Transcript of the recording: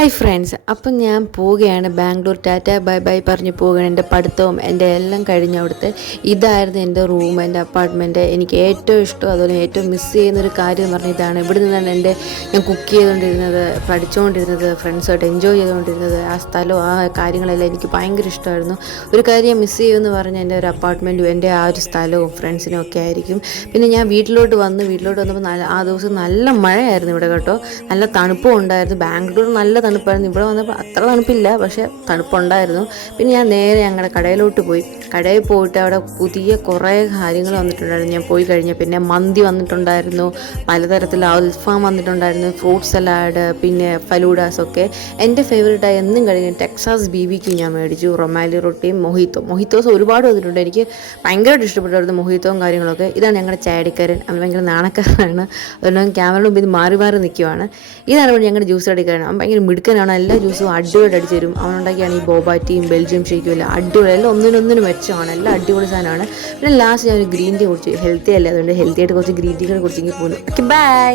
Hi friends, അപ്പം ഞാൻ പോവുകയാണ് ബാംഗ്ലൂർ. ടാറ്റ ബൈ ബൈ പറഞ്ഞ് പോവുകയാണ്. എൻ്റെ പഠിത്തവും എൻ്റെ എല്ലാം കഴിഞ്ഞ അവിടുത്തെ ഇതായിരുന്നു എൻ്റെ റൂം, എൻ്റെ അപ്പാർട്ട്മെൻറ്റ്. എനിക്ക് ഏറ്റവും ഇഷ്ടം, അതുപോലെ ഏറ്റവും മിസ് ചെയ്യുന്നൊരു കാര്യം എന്ന് പറഞ്ഞാൽ ഇതാണ്. ഇവിടെ നിന്നാണ് ഞാൻ കുക്ക് ചെയ്തുകൊണ്ടിരുന്നത്, പഠിച്ചുകൊണ്ടിരുന്നത്, ഫ്രണ്ട്സുമായിട്ട് എൻജോയ് ചെയ്തുകൊണ്ടിരുന്നത്. ആ സ്ഥലവും ആ കാര്യങ്ങളെല്ലാം എനിക്ക് ഭയങ്കര ഇഷ്ടമായിരുന്നു. ഒരു കാര്യം മിസ് ചെയ്യുമെന്ന് പറഞ്ഞാൽ എൻ്റെ ഒരു അപ്പാർട്ട്മെൻറ്റും എൻ്റെ ആ ഒരു സ്ഥലവും ഫ്രണ്ട്സിനും ഒക്കെ ആയിരിക്കും. പിന്നെ ഞാൻ വീട്ടിലോട്ട് വന്നപ്പോൾ ആ ദിവസം നല്ല മഴയായിരുന്നു ഇവിടെ കേട്ടോ. നല്ല തണുപ്പും ഉണ്ടായിരുന്നു. ബാംഗ്ലൂർ നല്ല തണുപ്പായിരുന്നു. ഇവിടെ വന്നപ്പോൾ അത്ര തണുപ്പില്ല, പക്ഷേ തണുപ്പുണ്ടായിരുന്നു. പിന്നെ ഞാൻ നേരെ ഞങ്ങളുടെ കടയിലോട്ട് പോയി. കടയിൽ പോയിട്ട് അവിടെ പുതിയ കുറേ കാര്യങ്ങൾ വന്നിട്ടുണ്ടായിരുന്നു. ഞാൻ പോയി കഴിഞ്ഞാൽ പിന്നെ മന്തി വന്നിട്ടുണ്ടായിരുന്നു, പലതരത്തിലുള്ള അൽഫാം വന്നിട്ടുണ്ടായിരുന്നു, ഫ്രൂട്ട് സലാഡ്, പിന്നെ ഫലൂഡാസൊക്കെ. എൻ്റെ ഫേവറേറ്റായി എന്നും കഴിക്കും ടെക്സാസ് BBQ ഞാൻ മേടിച്ചു. റൊമാലി റൊട്ടിയും മൊഹിത്തോസ് ഒരുപാട് വന്നിട്ടുണ്ട്. എനിക്ക് ഭയങ്കരമായിട്ട് ഇഷ്ടപ്പെട്ടായിരുന്നു മൊഹിത്തോവും കാര്യങ്ങളൊക്കെ. ഇതാണ് ഞങ്ങളുടെ ചാടിക്കാരൻ. അവൻ ഭയങ്കര നാണക്കാരനാണ്. അതുകൊണ്ട് ക്യാമറ മുമ്പ് ഇത് മാറി നിൽക്കുവാണ്. ഇതാണ് ഞങ്ങളുടെ ജ്യൂസ് അടിക്കാരൻ. അവൻ ഭയങ്കര മിടുക്കനാണ്. എല്ലാ ജ്യൂസും അടിപൊളി അടിച്ചു തരും. അവനുണ്ടാക്കിയാണ് ഈ ബോബ ടീയും ബെൽജിയം ഷേക്കും എല്ലാം അടിപൊളി, എല്ലാം ഒന്നിനൊന്നിനും മെച്ചമാണ്. എല്ലാം അടിപൊളി സാധനമാണ്. പിന്നെ ലാസ്റ്റ് ഞാൻ ഒരു ഗ്രീൻ ടീ കുടിച്ചു. ഹെൽത്തി അല്ലേ, അതുകൊണ്ട് ഹെൽത്തി ആയിട്ട് കുറച്ച് ഗ്രീൻ ടീ കൂടെ കുടിച്ചെങ്കിൽ പോകുന്നു. Okay, by.